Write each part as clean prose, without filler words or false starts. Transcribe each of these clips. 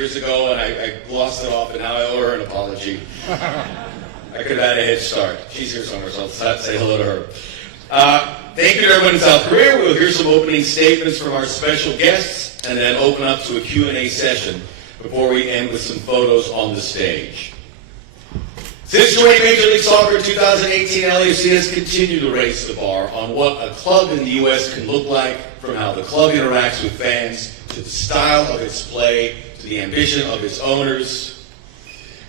years ago, and I glossed it off, and now I owe her an apology. I could have had a head start. She's here somewhere, so I'll say hello to her. Thank you to everyone in South Korea. We'll hear some opening statements from our special guests, and then open up to a Q&A session before we end with some photos on the stage. Since joining Major League Soccer in 2018, LAFC has continued to raise the bar on what a club in the U.S. can look like, from how the club interacts with fans, to the style of its play, to the ambition of its owners.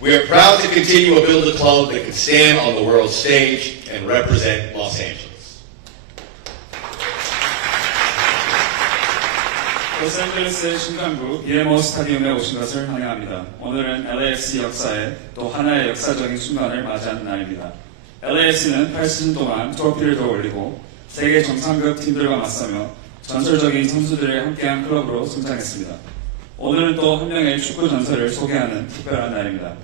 We are proud to continue to build a club that can stand on the world stage and represent Los Angeles. 로스앤젤레스의 신강구 BMO 스타디움에 오신 것을 환영합니다. 오늘은 LAFC 역사에 또 하나의 역사적인 순간을 맞이하는 날입니다. LAFC는 8시즌 동안 트로피를 더 올리고 세계 정상급 팀들과 맞서며 전설적인 선수들을 함께한 클럽으로 성장했습니다. 오늘은 또 한 명의 축구 전설을 소개하는 특별한 날입니다.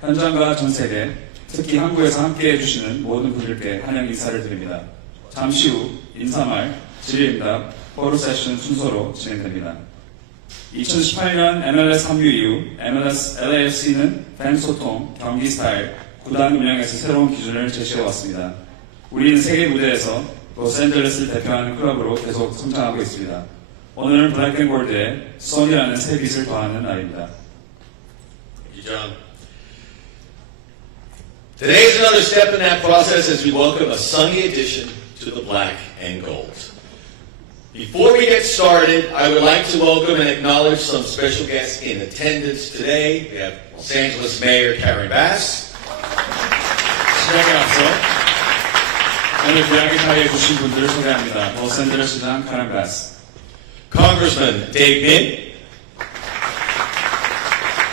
현장과 전 세계, 특히 한국에서 함께해 주시는 모든 분들께 환영 인사를 드립니다. 잠시 후 인사말, 질의응답, 포로 세션 순서로 진행됩니다. 2018년 MLS 합류 이후 LAFC는 팬 소통, 경기 스타일, 구단 운영에서 새로운 기준을 제시해왔습니다. 우리는 세계 무대에서 로스앤젤레스를 대표하는 클럽으로 계속 성장하고 있습니다. 오늘은 블랙앤골드에 son이라는 새 빛을 더하는 날입니다. Today is another step in that process as we welcome a sunny addition to the black and gold. Before we get started, I would like to welcome and acknowledge some special guests in attendance today. We have Los Angeles Mayor Karen Bass. 시작에 앞서 오늘 귀하게 자리해 주신 분들을 소개합니다. 로스앤젤레스시장 카렌 바스, Congressman Dave Min,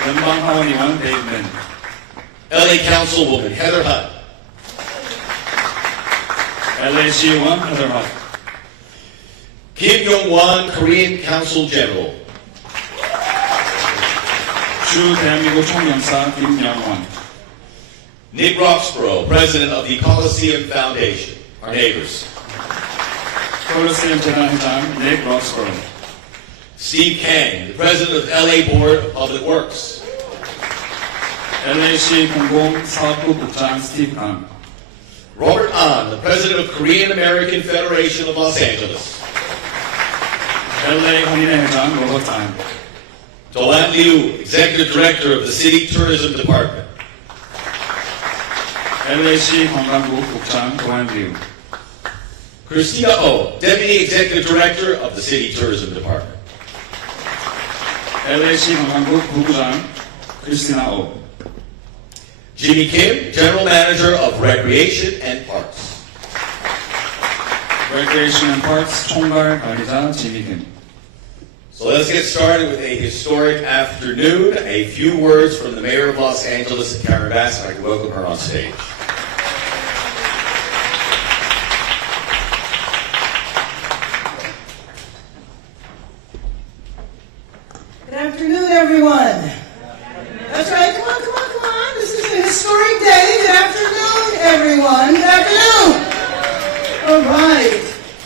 연방 하원의원 데이브 맨, LA Councilwoman Heather Hutt, LAC 의원 헤더 핫, Kim Yong-wan, Korean Consul General, 주 대한민국 총영사 김영원, Nick Roxborough, President of the Coliseum Foundation, our neighbors, 콜로세움 재단 회장 닉 록스버로, Steve Kang, the President of the LA Board of Public Works, LAC 공공사업부 국장 스티브 강, Robert An, the President of Korean American Federation of Los Angeles, LA 한인회 회장 로버트 안, Doan Liu, Executive Director of the City Tourism Department, LAC 관광부 국장 도안 리우, Christina Oh, Deputy Executive Director of the City Tourism Department, LAC 관광부 부부장 크리스티나 오, Jimmy Kim, General Manager of Recreation and Parks. Recreation and Parks 총괄 관리자 지미 김. So let's get started with a historic afternoon. A few words from the Mayor of Los Angeles, Karen Bass. I'd like to welcome her on stage. Good afternoon, everyone. That's right. Come on, come on, come on. This is a historic day. Good afternoon, everyone. Good afternoon. All right.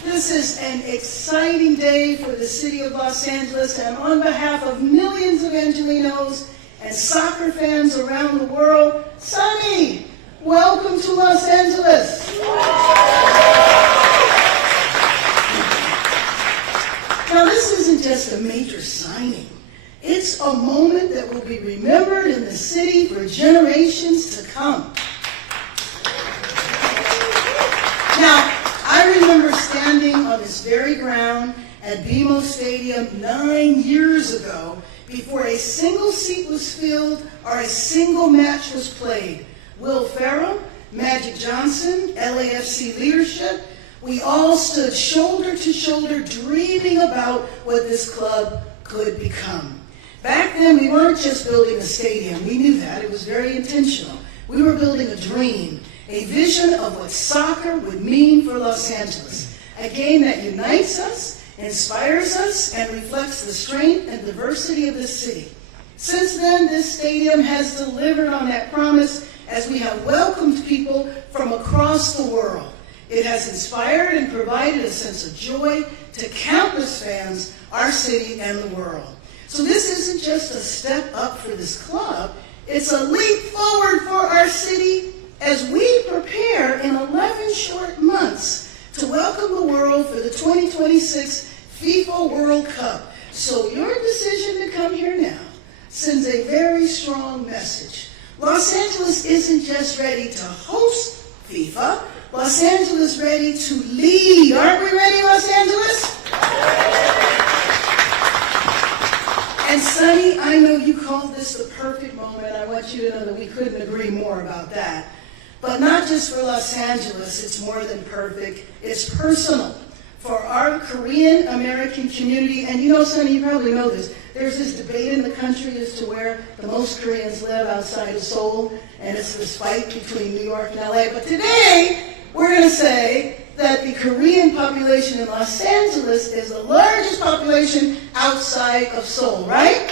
This is an exciting day for the city of Los Angeles, and on behalf of millions of Angelenos and soccer fans around the world, Sonny, welcome to Los Angeles. Now, this isn't just a major signing. It's a moment that will be remembered in the city for generations to come. Now, I remember standing on this very ground at BMO Stadium 9 years ago before a single seat was filled or a single match was played. Will Ferrell, Magic Johnson, LAFC leadership, we all stood shoulder to shoulder dreaming about what this club could become. Back then, we weren't just building a stadium. We knew that. It was very intentional. We were building a dream, a vision of what soccer would mean for Los Angeles, a game that unites us, inspires us, and reflects the strength and diversity of this city. Since then, this stadium has delivered on that promise as we have welcomed people from across the world. It has inspired and provided a sense of joy to countless fans, our city, and the world. So this isn't just a step up for this club, it's a leap forward for our city as we prepare in 11 short months to welcome the world for the 2026 FIFA World Cup. So your decision to come here now sends a very strong message. Los Angeles isn't just ready to host FIFA, Los Angeles ready to lead. Aren't we ready, Los Angeles? And Sonny, I know you called this the perfect moment. I want you to know that we couldn't agree more about that. But not just for Los Angeles, it's more than perfect. It's personal for our Korean American community. And you know, Sonny, you probably know this. There's this debate in the country as to where the most Koreans live outside of Seoul, and it's this fight between New York and LA. But today, we're going to say that the Korean population in Los Angeles is the largest population outside of Seoul, right?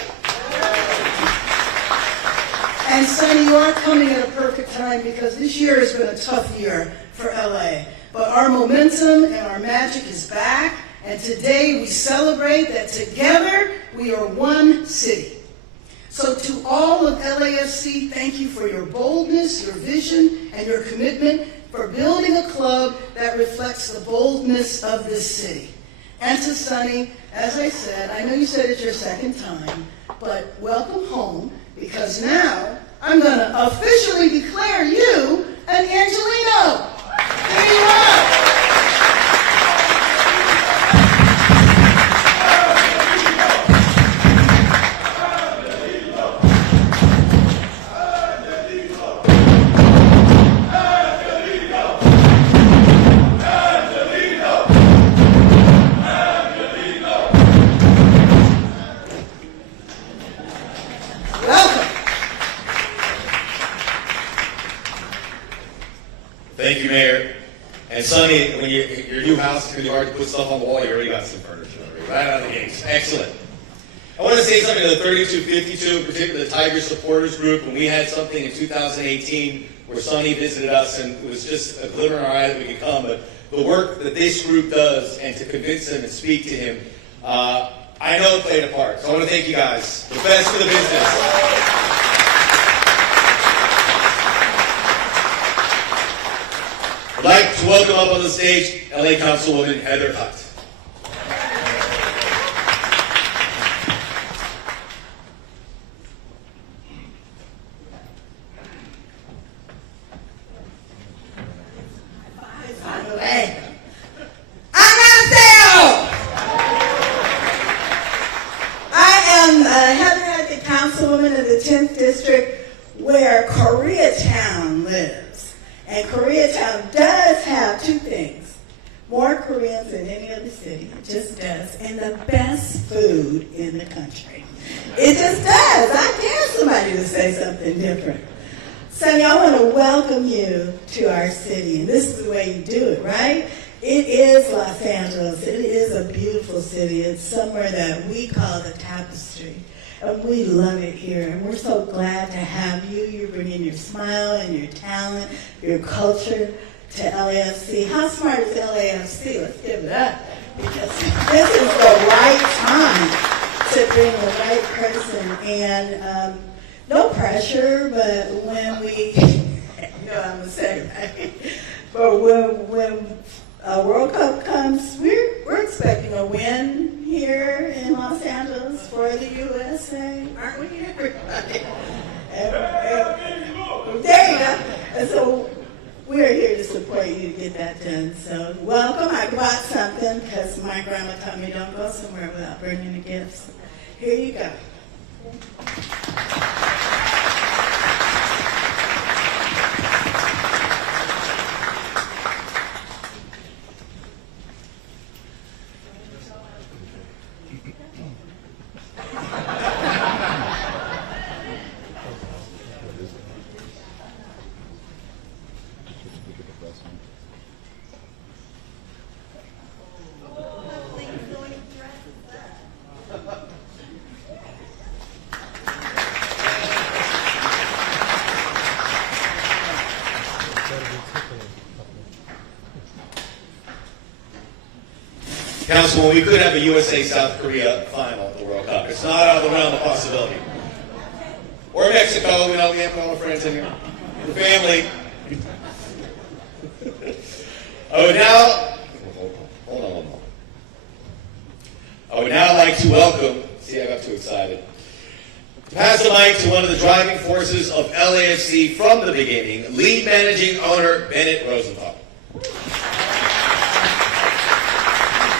And Sonny, you are coming at a perfect time because this year has been a tough year for LA. But our momentum and our magic is back, and today we celebrate that together we are one city. So to all of LAFC, thank you for your boldness, your vision, and your commitment for building a club that reflects the boldness of this city. And to Sonny, as I said, I know you said it's your second time, but welcome home, because now I'm going to officially declare you an Angelino. Here you are. Thank you, Mayor. And Sonny, when your new house is going to be hard to put stuff on the wall, you already got some furniture already, right out of the gates. Excellent. I want to say something to the 3252, in particular the Tiger supporters group. When we had something in 2018 where Sonny visited us, and it was just a glimmer in our eye that we could come, but the work that this group does and to convince him and speak to him, I know it played a part. So I want to thank you guys. The best for the business. I'd like to welcome up on the stage LA Councilwoman Heather Hutt. Heather Hutt, the Councilwoman of the 10th District, where Koreatown lives. And Koreatown does have two things: more Koreans than any other city. It just does. And the best food in the country. It just does. I dare somebody to say something different. Sonny, I want to welcome you to our city. And this is the way you do it, right? It is Los Angeles. It is a beautiful city. It's somewhere that we call the tapestry. And we love it here. And we're so glad to have you. You're bringing your smile and your talent, your culture to LAFC. How smart is LAFC? Let's give it up. Because this is the right time to bring the right person. And no pressure, but when we, you know what I'm going to say, right? But when a World Cup comes, we're expecting a win here in Los Angeles for the USA, aren't we, everybody? There you go. And so we're here to support you to get that done. So welcome. I brought something because my grandma taught me don't go somewhere without bringing a gift. So here you go. Councilwoman, we could have a USA-South Korea final at the World Cup. It's not out of the realm of possibility. Or Mexico, we have all our friends in here. The family. I would now, hold on one moment. I would now like to welcome, see I got too excited, to pass the mic to one of the driving forces of LAFC from the beginning, lead managing owner Bennett Rosenthal.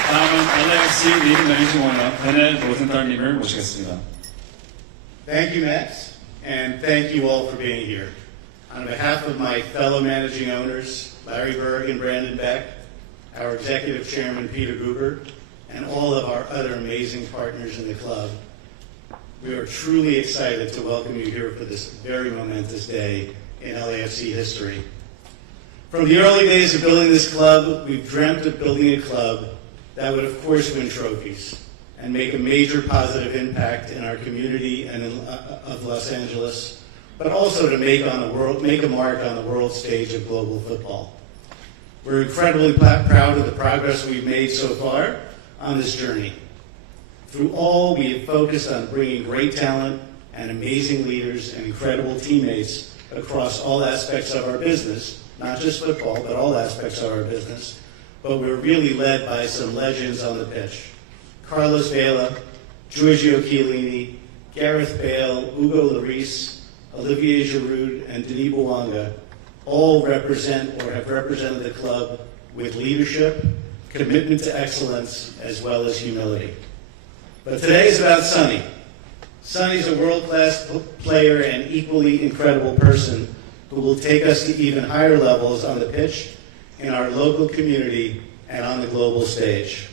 다음은 LAFC 리드 매니징 오너 베넷 로젠탈님을 모시겠습니다. Thank you, Max, and thank you all for being here. On behalf of my fellow managing owners, Larry Berg and Brandon Beck, our executive chairman, Peter Gruber, and all of our other amazing partners in the club, we are truly excited to welcome you here for this very momentous day in LAFC history. From the early days of building this club, we've dreamt of building a club that would, of course, win trophies and make a major positive impact in our community and of Los Angeles, but also to make a mark on the world stage of global football. We're incredibly proud of the progress we've made so far on this journey. Through all, we have focused on bringing great talent and amazing leaders and incredible teammates across all aspects of our business, not just football, but all aspects of our business. But we're really led by some legends on the pitch. Carlos Vela, Giorgio Chiellini, Gareth Bale, Hugo Lloris, Olivier Giroud, and Denis Bouanga all represent or have represented the club with leadership, commitment to excellence, as well as humility. But today is about Sonny. Sonny's a world-class player and equally incredible person who will take us to even higher levels on the pitch, in our local community, and on the global stage.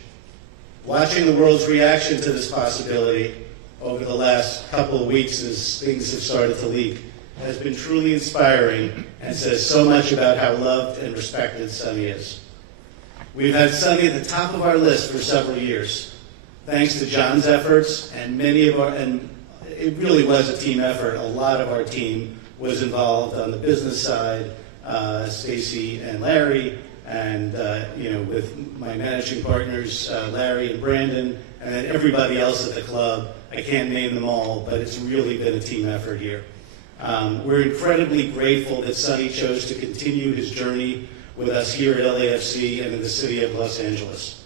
Watching the world's reaction to this possibility over the last couple of weeks as things have started to leak has been truly inspiring and says so much about how loved and respected Sonny is. We've had Sonny at the top of our list for several years, thanks to John's efforts and it really was a team effort. A lot of our team was involved on the business side, Stacy and Larry, and with my managing partners, Larry and Brandon, and then everybody else at the club. I can't name them all, but it's really been a team effort here. We're incredibly grateful that Sonny chose to continue his journey with us here at LAFC and in the city of Los Angeles.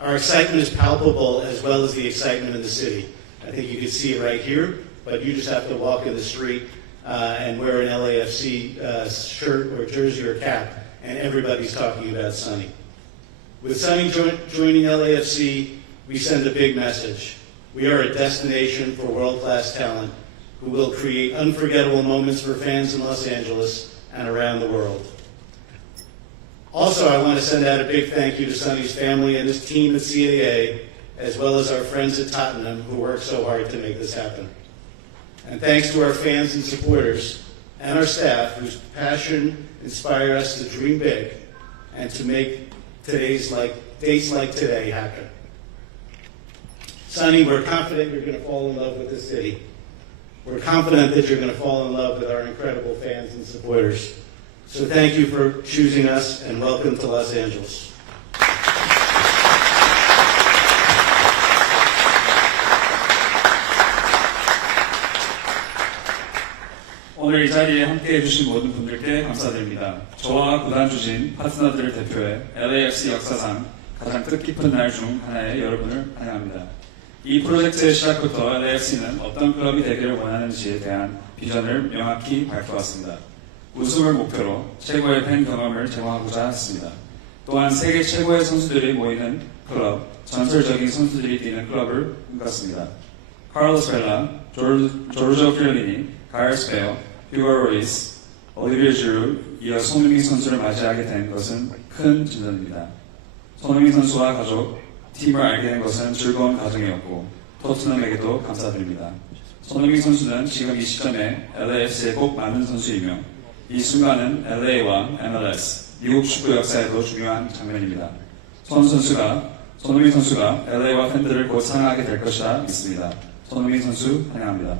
Our excitement is palpable, as well as the excitement in the city. I think you can see it right here, but you just have to walk in the street and wear an LAFC shirt or jersey or cap, and everybody's talking about Sonny. With Sonny joining LAFC, we send a big message. We are a destination for world-class talent who will create unforgettable moments for fans in Los Angeles and around the world. Also, I want to send out a big thank you to Sonny's family and his team at CAA, as well as our friends at Tottenham who worked so hard to make this happen. And thanks to our fans and supporters and our staff whose passion inspire us to dream big and to make days like today happen. Sonny, we're confident you're going to fall in love with the city. We're confident that you're going to fall in love with our incredible fans and supporters. So thank you for choosing us, and welcome to Los Angeles. 오늘 이 자리에 함께해 주신 모든 분들께 감사드립니다. 저와 구단 주진 파트너들을 대표해 LAFC 역사상 가장 뜻깊은 날 중 하나에 여러분을 환영합니다. 이 프로젝트의 시작부터 LAFC는 어떤 클럽이 되기를 원하는지에 대한 비전을 명확히 밝혀왔습니다. 우승을 목표로 최고의 팬 경험을 제공하고자 했습니다. 또한 세계 최고의 선수들이 모이는 클럽, 전설적인 선수들이 뛰는 클럽을 꿈꿨습니다. 카를로스 벨라, 조르조 필리니, 가레스 베어, 휴거 로리스, 올리비에 지루, 이어 손흥민 선수를 맞이하게 된 것은 큰 진전입니다. 손흥민 선수와 가족, 팀을 알게 된 것은 즐거운 과정이었고 토트넘에게도 감사드립니다. 손흥민 선수는 지금 이 시점에 LAFC에 꼭 맞는 선수이며 이 순간은 LA와 MLS, 미국 축구 역사에도 중요한 장면입니다. 손흥민 선수가 LA와 팬들을 곧 사랑하게 될 것이라 믿습니다. 손흥민 선수 환영합니다.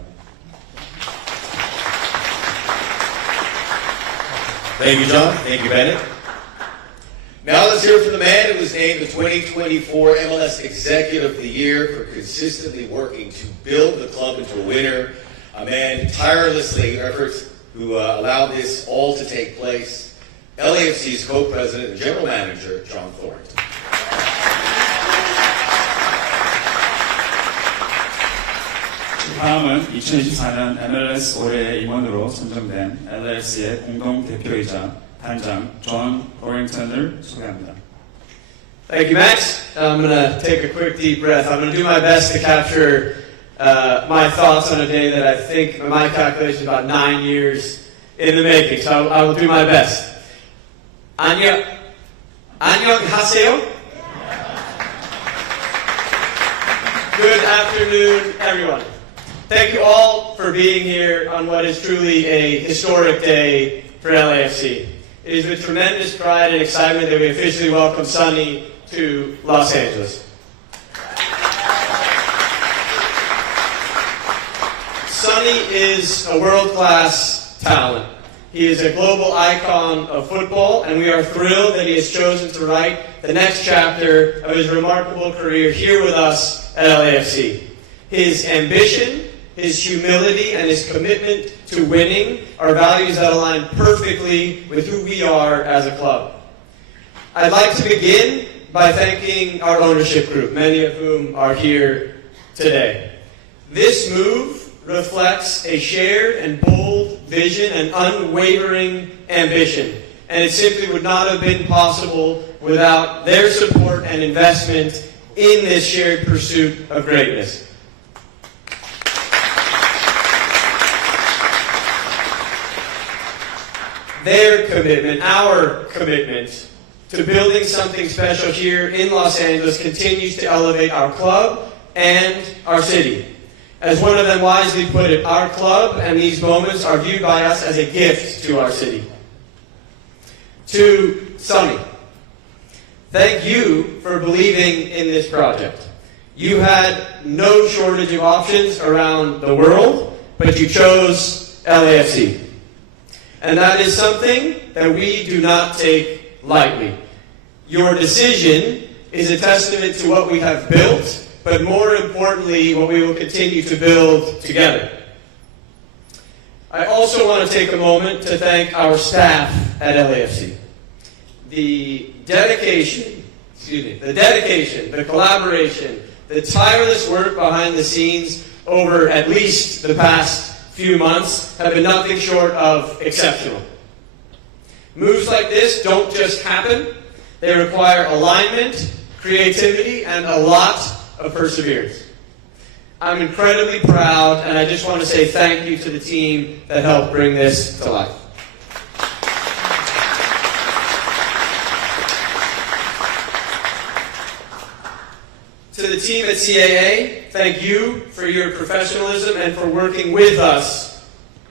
Thank you, John. Thank you, Bennett. Now let's hear from the man who was named the 2024 MLS Executive of the Year for consistently working to build the club into a winner, a man who tirelessly efforts who allowed this all to take place, LAFC's co-president and general manager, John Thornton. 다음은 2024년 MLS 올해의 임원으로 선정된 LAFC의 공동 대표이자 단장 존 호링턴을 소개합니다. Thank you, Max. I'm going to take a quick deep breath. I'm going to do my best to capture my thoughts on a day that I think, by my calculation, about 9 years in the making. So I will do my best. 안녕하세요. Good afternoon, everyone. Thank you all for being here on what is truly a historic day for LAFC. It is with tremendous pride and excitement that we officially welcome Sonny to Los Angeles. Sonny is a world-class talent. He is a global icon of football, and we are thrilled that he has chosen to write the next chapter of his remarkable career here with us at LAFC. His ambition, his humility, and his commitment to winning are values that align perfectly with who we are as a club. I'd like to begin by thanking our ownership group, many of whom are here today. This move reflects a shared and bold vision and unwavering ambition, and it simply would not have been possible without their support and investment in this shared pursuit of greatness. Their commitment, our commitment, to building something special here in Los Angeles continues to elevate our club and our city. As one of them wisely put it, our club and these moments are viewed by us as a gift to our city. To Sonny, thank you for believing in this project. You had no shortage of options around the world, but you chose LAFC. And that is something that we do not take lightly. Your decision is a testament to what we have built, but more importantly, what we will continue to build together. I also want to take a moment to thank our staff at LAFC. The dedication, the collaboration, the tireless work behind the scenes over at least the past few months have been nothing short of exceptional. Moves like this don't just happen. They require alignment, creativity, and a lot of perseverance. I'm incredibly proud, and I just want to say thank you to the team that helped bring this to life. To the team at CAA, thank you for your professionalism and for working with us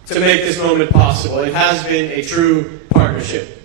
to make this moment possible. It has been a true partnership.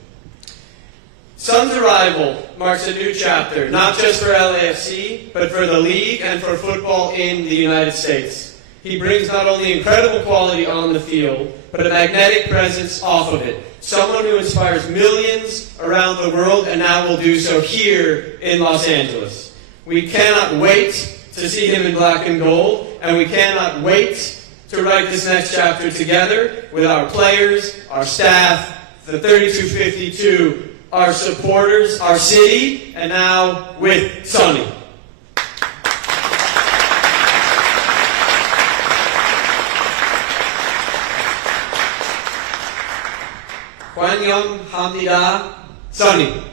Son's arrival marks a new chapter, not just for LAFC, but for the league and for football in the United States. He brings not only incredible quality on the field, but a magnetic presence off of it. Someone who inspires millions around the world and now will do so here in Los Angeles. We cannot wait to see him in black and gold, and we cannot wait to write this next chapter together with our players, our staff, the 3252, our supporters, our city, and now with Sonny. 환영합니다, Sonny.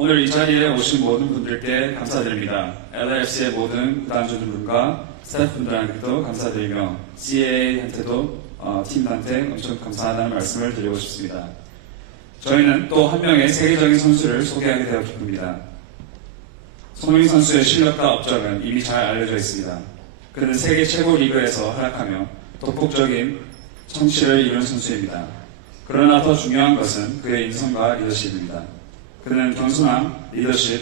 오늘 이 자리에 오신 모든 분들께 감사드립니다. LAFC의 모든 구단주분들과 스태프분들한테도 감사드리며 CAA한테도 팀한테 엄청 감사하다는 말씀을 드리고 싶습니다. 저희는 또 한 명의 세계적인 선수를 소개하게 되어 기쁩니다. 손흥민 선수의 실력과 업적은 이미 잘 알려져 있습니다. 그는 세계 최고 리그에서 활약하며 독보적인 성취를 이룬 선수입니다. 그러나 더 중요한 것은 그의 인성과 리더십입니다. 그는 겸손함, 리더십,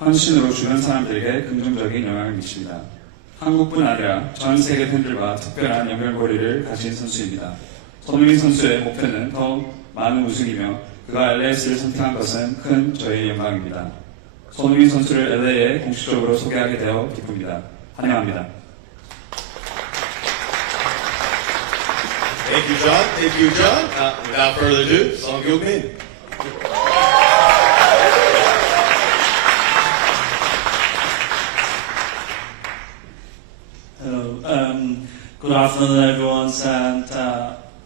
헌신으로 주변 사람들에게 긍정적인 영향을 미칩니다. 한국뿐 아니라 전 세계 팬들과 특별한 연결고리를 가진 선수입니다. 손흥민 선수의 목표는 더욱 많은 우승이며 그가 LAS를 선택한 것은 큰 저희의 영광입니다. 손흥민 선수를 LA에 공식적으로 소개하게 되어 기쁩니다. 환영합니다. Thank you, John. Thank you, John. Without further ado, Son Heung-min. Hello. Good afternoon, everyone. And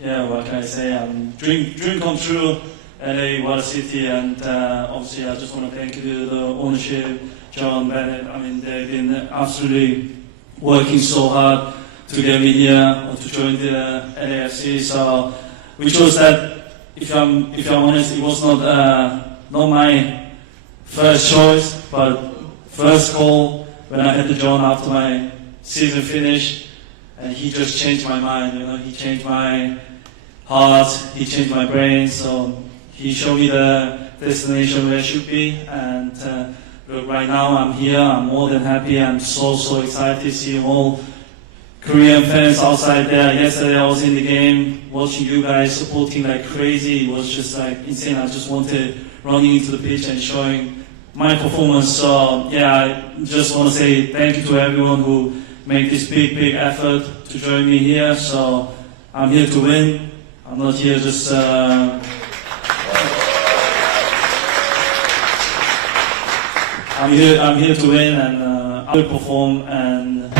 yeah, what can I say? Dream come true. LA, what a city, and obviously I just want to thank you to the ownership, John Bennett. I mean, they've been absolutely working so hard to get me here or to join the LAFC. So we chose that. If I'm honest, it was not my first choice, but first call when I had to join after my season finished, and he just changed my mind. You know, he changed my heart, he changed my brain. So he showed me the destination where I should be, and look, right now I'm here. I'm more than happy. I'm so excited to see all Korean fans outside there. Yesterday I was in the game, watching you guys supporting like crazy. It was just like insane. I just wanted running into the pitch and showing my performance. So yeah, I just want to say thank you to everyone who made this big effort to join me here. So I'm here to win. I'm not here just I'm here to win, and I will perform, and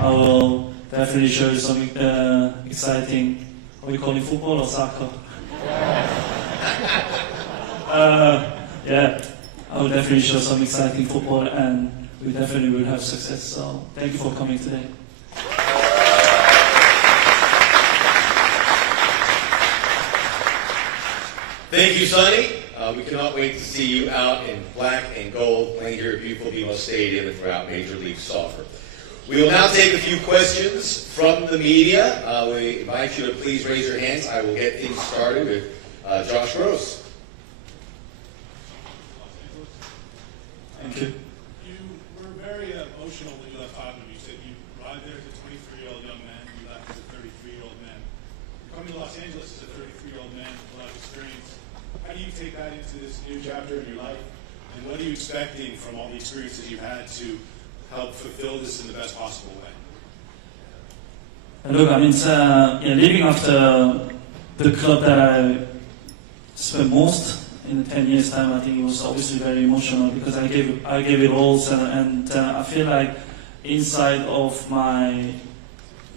I will definitely show you some exciting. Are we calling football or soccer? Yeah, I will definitely show some exciting football, and we definitely will have success. So thank you for coming today. Thank you, Sonny. We cannot wait to see you out in black and gold playing here at beautiful BMO Stadium and throughout Major League Soccer. We will now take a few questions from the media. We invite you to please raise your hands. I will get things started with Josh Gross. Thank you. You were very emotional when you left Tottenham. You said you arrived there as a 23-year-old young man. You left as a 33-year-old man. You're coming to Los Angeles as a 33-year-old man with a lot of experience. How do you take that into this new chapter in your life? And what are you expecting from all the experiences you've had to help fulfill this in the best possible way? Look, I mean, leaving after the club that I spent most in 10 years' time, I think it was obviously very emotional because I gave it all, and I feel like inside of my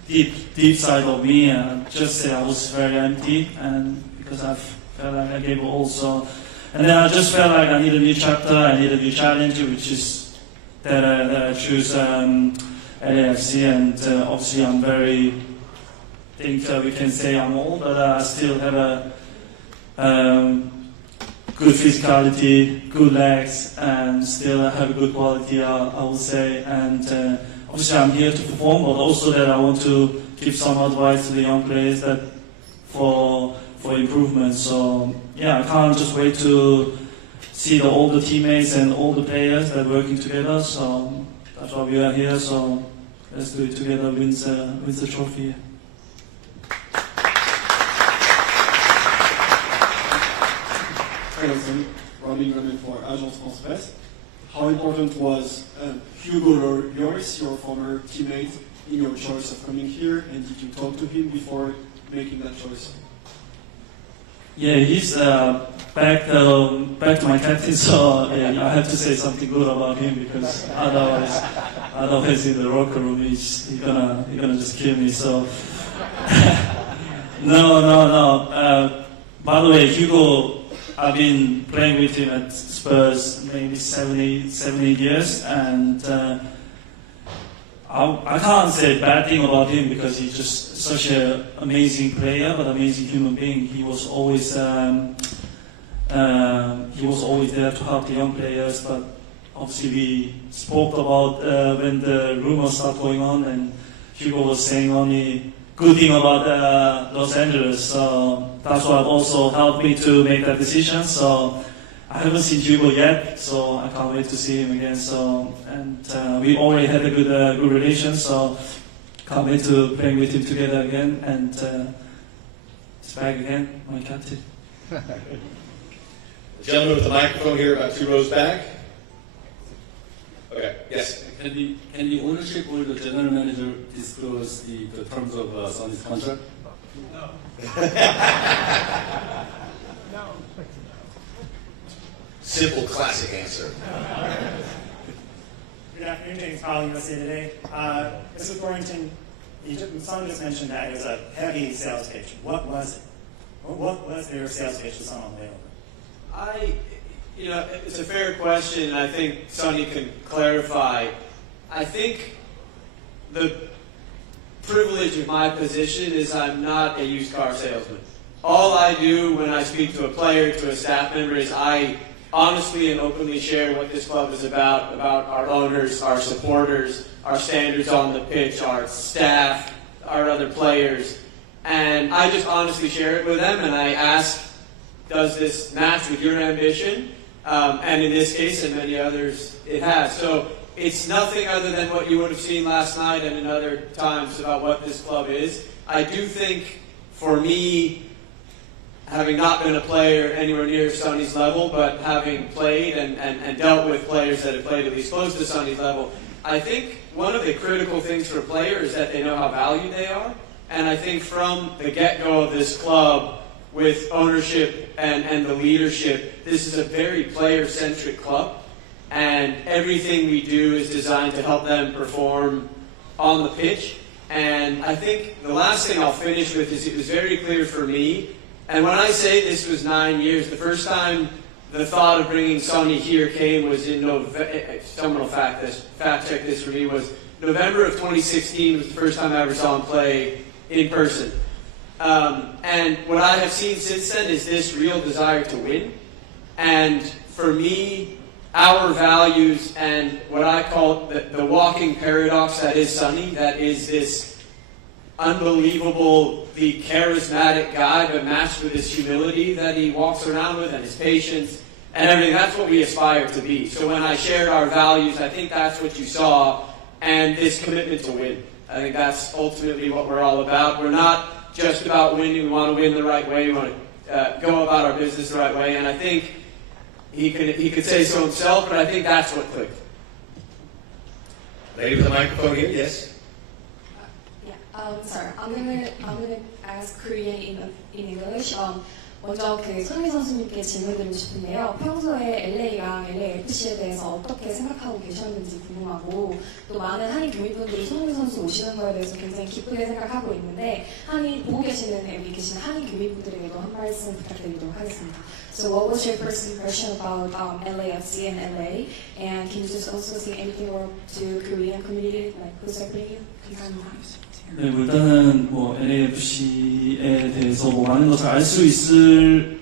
deep side of me, just say I was very empty, and because I felt like I gave it all. So, and then I just felt like I need a new chapter, I need a new challenge, which is that I choose LAFC, and obviously I'm very. Think we can say I'm old, but I still have a good physicality, good legs, and still have a good quality, I would say. And obviously I'm here to perform, but also that I want to give some advice to the young players that for improvement. So yeah, I can't just wait to see all the teammates and all the players that are working together. So that's why we are here. So let's do it together, wins the trophy. Robin Grumman for Agence France Presse. How important was Hugo Lloris, your former teammate, in your choice of coming here, and did you talk to him before making that choice? Yeah, he's back to my captain, so yeah, I have to say something good about him because otherwise in the locker room he's gonna just kill me. So no. By the way, Hugo, I've been playing with him at Spurs maybe 7, 8 years, and I can't say a bad thing about him because he's just such an amazing player, but amazing human being. He was always there to help the young players. But obviously, we spoke about when the rumors started going on, and Hugo was saying only good thing about Los Angeles. So that's what also helped me to make that decision. So I haven't seen Hugo yet, so I can't wait to see him again. So, and we already had a good relation, so can't wait to play with him together again. And it's back again, my captain. The gentleman with the microphone here, about 2 rows back. Okay, yes. Can the ownership or the general manager disclose the terms of Sonny's contract? No. Simple, classic answer. Good afternoon, James Collin, USA Today. Mr. Thornton, Son just mentioned that it was a heavy sales pitch. What was it? What was their sales pitch to Son on It's a fair question, and I think Sonny can clarify. I think the privilege of my position is I'm not a used car salesman. All I do when I speak to a player, to a staff member, is I honestly and openly share what this club is about our owners, our supporters, our standards on the pitch, our staff, our other players. And I just honestly share it with them, and I ask, does this match with your ambition? And in this case, and many others, it has. So it's nothing other than what you would have seen last night and in other times about what this club is. I do think, for me, having not been a player anywhere near Sonny's level, but having played and dealt with players that have played at least close to Sonny's level, I think one of the critical things for a player is that they know how valued they are. And I think from the get-go of this club, with ownership and the leadership, this is a very player-centric club. And everything we do is designed to help them perform on the pitch. And I think the last thing I'll finish with is it was very clear for me, and when I say this was 9 years, the first time the thought of bringing Sonny here came was in November. Someone will fact check this for me. Was November of 2016 was the first time I ever saw him play in person. And what I have seen since then is this real desire to win. And for me, our values and what I call the walking paradox that is Sonny, that is this unbelievably charismatic guy, but matched with his humility that he walks around with and his patience and everything. That's what we aspire to be. So when I shared our values, I think that's what you saw, and this commitment to win. I think that's ultimately what we're all about. We're not just about winning. We want to win the right way. We want to go about our business the right way. And I think he could say so himself, but I think that's what clicked. Lady with the microphone here, yes. Sorry, I'm gonna ask Korean in English. 먼저 손흥민 선수님께 질문드리고 싶은데요. 평소에 LA랑 LAFC에 대해서 어떻게 생각하고 계셨는지 궁금하고, 또 많은 한인 교민분들이 손흥민 선수 오시는 거에 대해서 굉장히 기쁘게 생각하고 있는데, 보고 계시는 여기 계시는 한인 교민분들에게도 한 말씀 부탁드리도록 하겠습니다. So what was your first impression about LAFC and LA? And can you just also say anything more to Korean community, like who's supporting you? 감사합니다. 네, 일단은 LAFC에 대해서 많은 것을 알 수 있을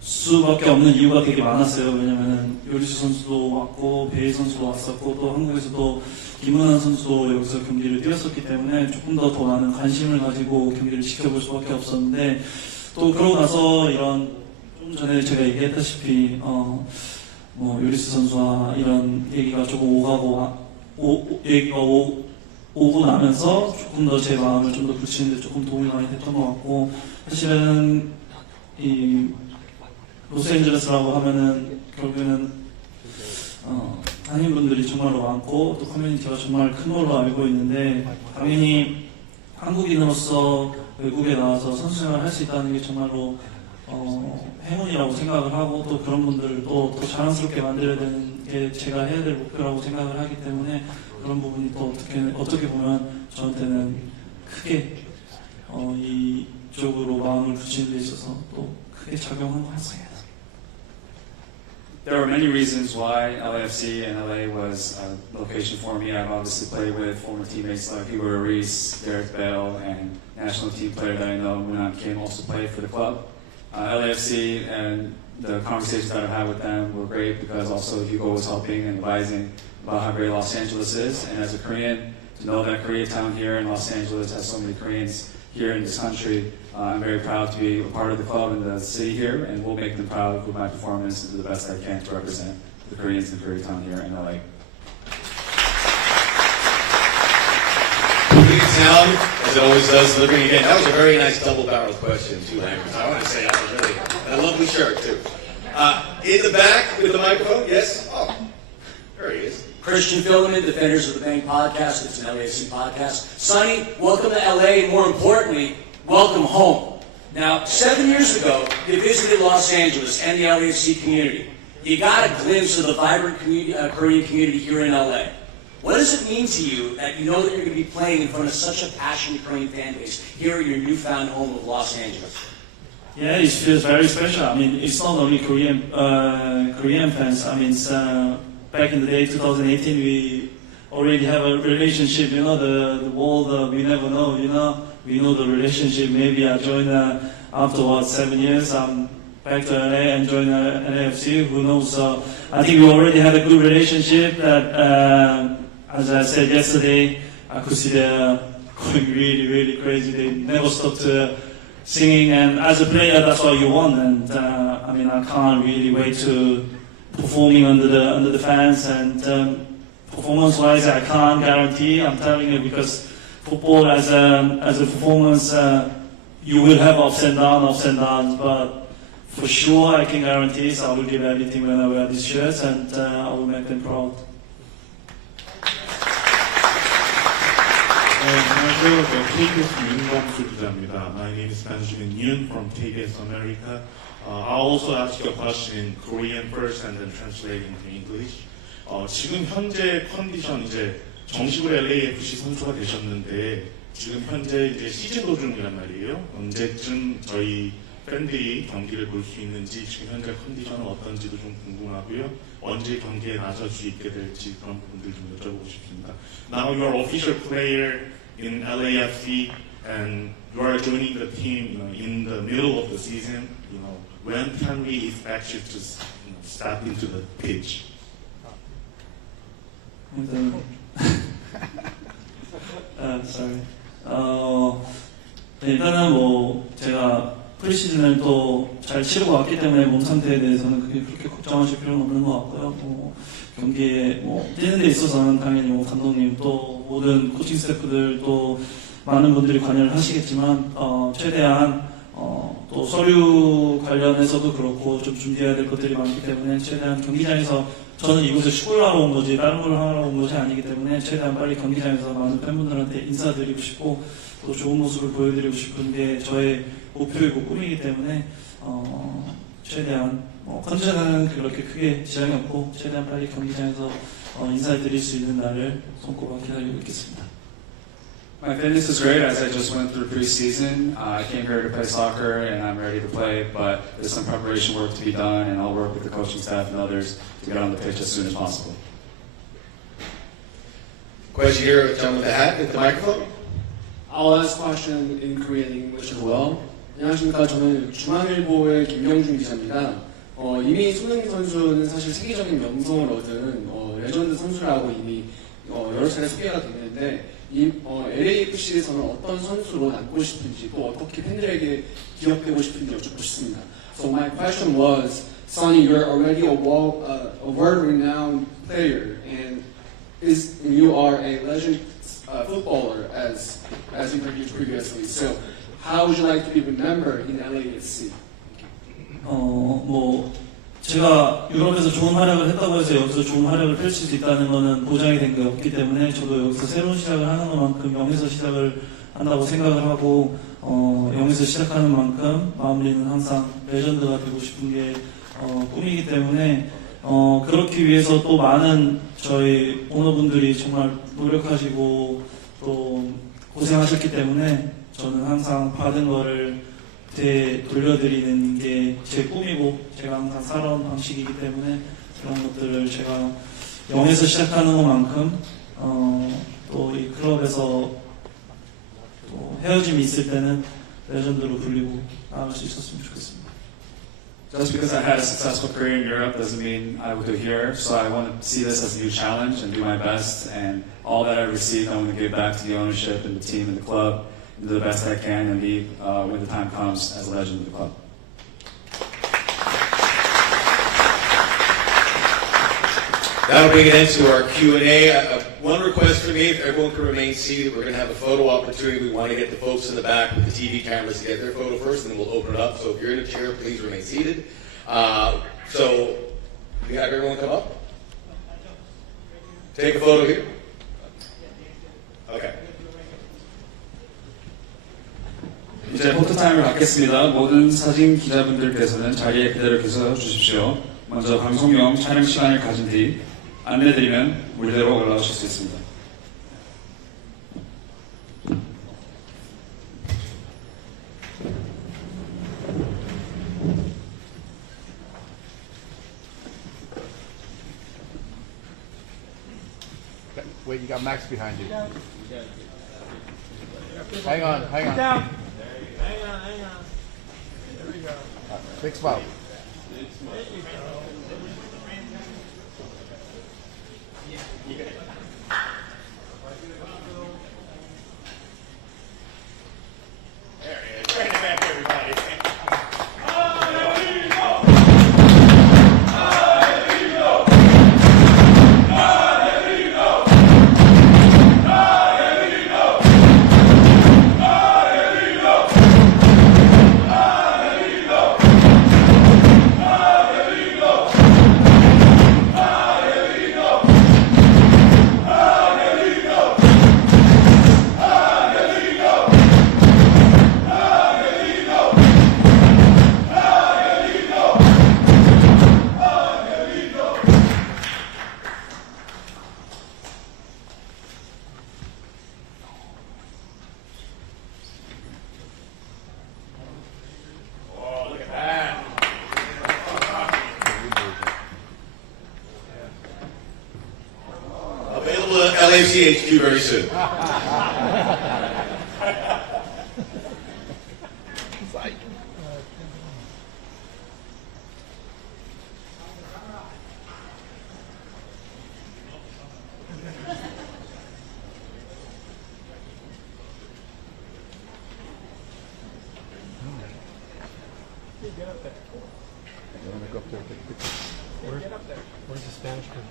수밖에 없는 이유가 되게 많았어요. 왜냐면은 요리수 선수도 왔고 베이 선수도 왔었고, 또 한국에서도 김은환 선수도 여기서 경기를 뛰었었기 때문에 조금 더 많은 관심을 가지고 경기를 지켜볼 수밖에 없었는데, 또 그러고 나서 이런 좀 전에 제가 얘기했다시피 요리수 선수와 이런 얘기가 조금 오고 나면서 조금 더 제 마음을 좀 더 굳히는데 조금 도움이 많이 됐던 것 같고, 사실은 이 로스앤젤레스라고 하면은 결국에는 한인분들이 정말로 많고 또 커뮤니티가 정말 큰 걸로 알고 있는데, 당연히 한국인으로서 외국에 나와서 선수생활을 할 수 있다는 게 정말로 행운이라고 생각을 하고, 또 그런 분들을 또 더 자랑스럽게 만들어야 되는 게 제가 해야 될 목표라고 생각을 하기 때문에, 그런 부분이 또 어떻게 보면 저한테는 크게 이쪽으로 마음을 붙이는 데 있어서 또 크게 작용한 것 같습니다. There are many reasons why LAFC and LA was a location for me. I've obviously played with former teammates like Hugo Reese, Derek Bell, and national team player that I know, Munan Kim, also played for the club. LAFC and the conversations that I've had with them were great because also Hugo was helping and advising about how great Los Angeles is. And as a Korean, to know that Koreatown here in Los Angeles has so many Koreans here in this country. I'm very proud to be a part of the club and the city here, and will make them proud with my performance and do the best I can to represent the Koreans in Koreatown here in LA. Koreatown, as it always does, delivering again. That was a very nice double-barreled question, too, Lambert. I want to say that was really a lovely shirt, too. In the back with the microphone, yes? Oh, there he is. Christian Philman, Defenders of the Bank podcast. It's an LAFC podcast. Sonny, welcome to LA, and more importantly, welcome home. Now, 7 years ago, you visited Los Angeles and the LAFC community. You got a glimpse of the vibrant Korean community here in LA. What does it mean to you that you know that you're going to be playing in front of such a passionate Korean fan base here in your newfound home of Los Angeles? Yeah, it feels very special. I mean, it's not only Korean fans. I mean, back in the day, 2018, we already have a relationship. You know, the world we never know. You know, we know the relationship. Maybe I joined after 7 years. I'm back to LA and joined LAFC. Who knows? I think we already had a good relationship. That, as I said yesterday, I could see them going really, really crazy. They never stopped singing, and as a player, that's what you want. And I mean, I can't really wait to performing under the fans. And performance-wise, I can't guarantee. I'm telling you, because football as a performance, you will have ups and downs. But for sure, I can guarantee. So I will give everything when I wear these shirts, and I will make them proud. 안녕하세요. KBS 윤광수 기자입니다. My name is Benjamin Yoon from KBS America. I'll also ask you a question in Korean first and then translating to English. 지금 현재 컨디션 이제 정식으로 LAFC 선수가 되셨는데 지금 현재 이제 시즌 도중이란 말이에요. 언제쯤 저희 팬들이 경기를 볼 수 있는지 지금 현재 컨디션은 어떤지도 좀 궁금하고요. 언제 경기에 나설 수 있게 될지 그런 부분들 좀 여쭤보고 싶습니다. Now you're official player in LAFC and you are joining the team in the middle of the season. When can we expect you to step into the pitch? Sorry. 일단은 뭐 제가 프리시즌을 또 잘 치르고 왔기 때문에 몸 상태에 대해서는 그렇게 걱정하실 필요는 없는 것 같고요. 경기에 뛰는 데 있어서는 당연히 감독님 또 모든 코칭 스태프들 또 많은 분들이 관여를 하시겠지만 최대한 또 서류 관련해서도 그렇고 좀 준비해야 될 것들이 많기 때문에 최대한 경기장에서 저는 이곳에 축구를 하러 온 거지 다른 걸 하러 온 것이 아니기 때문에 최대한 빨리 경기장에서 많은 팬분들한테 인사드리고 싶고 또 좋은 모습을 보여드리고 싶은 게 저의 목표이고 꿈이기 때문에 최대한 컨디션은 그렇게 크게 지장이 없고 최대한 빨리 경기장에서 인사드릴 수 있는 날을 손꼽아 기다리고 있겠습니다. My fitness is great as I just went through preseason. I came here to play soccer and I'm ready to play, but there's some preparation work to be done and I'll work with the coaching staff and others to get on the pitch as soon as possible. Question here, gentleman with the hat, with the microphone. I'll ask question in Korean and English as well. 안녕하십니까. 저는 중앙일보의 김경준 기자입니다. 이미 손흥민 선수는 사실 세계적인 명성을 얻은 레전드 선수라고 이미 여러 차례 소개가 됐는데 LAFC에서는 어떤 선수로 남고 싶은지 또 어떻게 팬들에게 기억되고 싶은지 여쭙고 싶습니다. So my question was, Sonny, you're already a world-renowned player, and you are a legend footballer, as introduced previously. So how would you like to be remembered in LAFC? 제가 유럽에서 좋은 활약을 했다고 해서 여기서 좋은 활약을 펼칠 수 있다는 것은 보장이 된 게 없기 때문에 저도 여기서 새로운 시작을 하는 것만큼 0에서 시작을 한다고 생각을 하고 0에서 시작하는 만큼 마무리는 항상 레전드가 되고 싶은 게 꿈이기 때문에 그렇기 위해서 또 많은 저희 오너분들이 정말 노력하시고 또 고생하셨기 때문에 저는 항상 받은 거를 돌려드리는 게 제 꿈이고 제가 항상 살아온 방식이기 때문에 그런 것들을 제가 0에서 시작하는 것만큼 또 이 클럽에서 또 헤어짐이 있을 때는 레전드로 불리고 나아갈 수 있었으면 좋겠습니다. Just because I had a successful career in Europe doesn't mean I will do here, so I want to see this as a new challenge and do my best, and all that I received I want to give back to the ownership and the team and the club. do the best I can and leave when the time comes as a legend of the club. That'll bring it into our Q&A. One request for me, if everyone can remain seated, we're going to have a photo opportunity. We want to get the folks in the back with the TV cameras to get their photo first, and then we'll open it up. So if you're in a chair, please remain seated. So, we have everyone come up? Take a photo here. Okay. 이제 포토타임을 갖겠습니다. 모든 사진 기자분들께서는 자리에 그대로 계셔 주십시오. 먼저 방송용 촬영 시간을 가진 뒤 안내드리면 무대로 올라오실 수 있습니다. Wait, you got Max behind you. Hang on. Hang on. There we go. Big smile. There he is. Bring it back, everybody. Available at LAFC HQ very soon. Get up there. You want to go up there and take a picture? Get up there. Where's the Spanish person?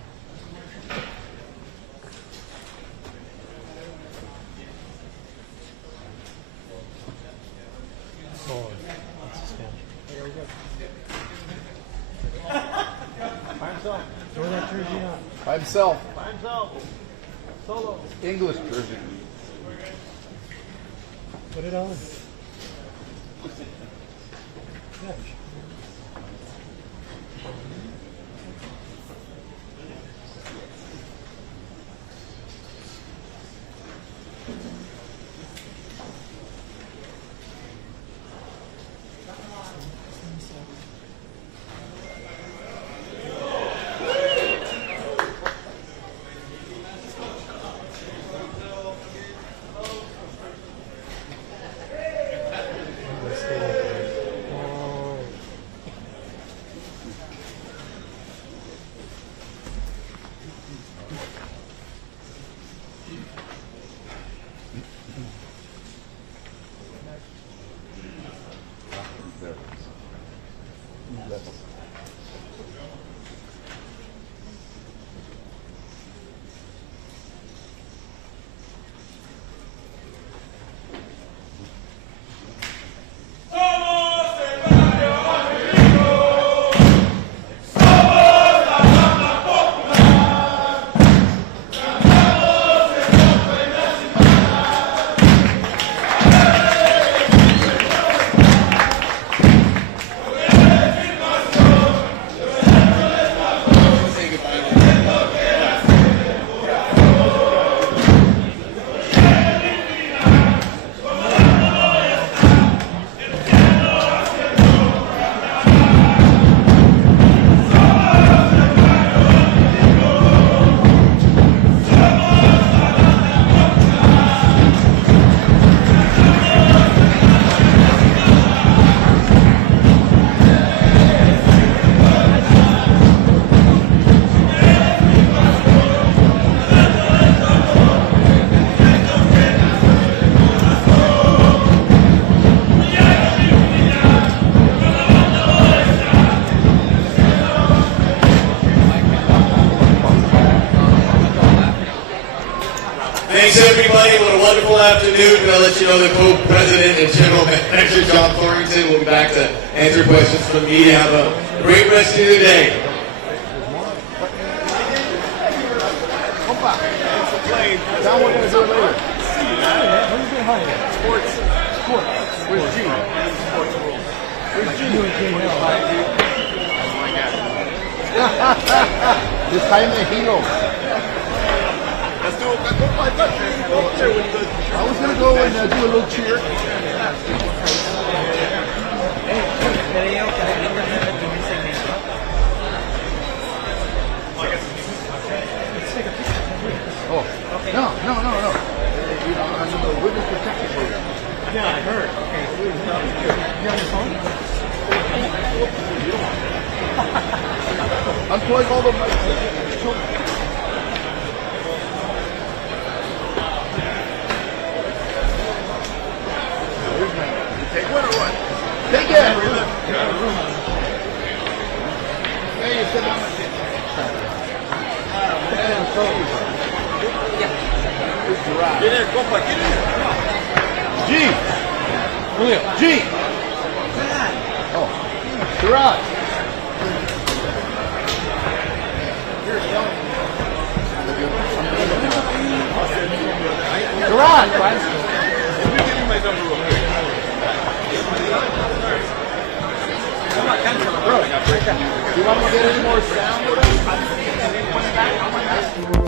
Oh, that's the Spanish. There we go. By himself. Throw that jersey on. By himself. By himself. Solo. English jersey. Put it on. Yeah. Thanks, everybody. What a wonderful afternoon. I'll let you know that Pope President and General Manager John Thorrington will be back to answer questions from the media. Have a great rest of your day. Now we're going to do it later. Who's behind it? Sports. Where's G? Where's G? This Jaime Hilo. Let's go up there with the... I was going to go and do a little cheer. Oh, no. You know, I'm in the witness protection program. Yeah, I heard. Okay, so you have your phone? Unplug all the mics. Take one or what? Take it! Hey, you sit down. Get in, compa, get in. G! Julio. G! Oh, Gerard. Gerard! Let me give you my number real quick. Bro, do you want me to get any more sound with us?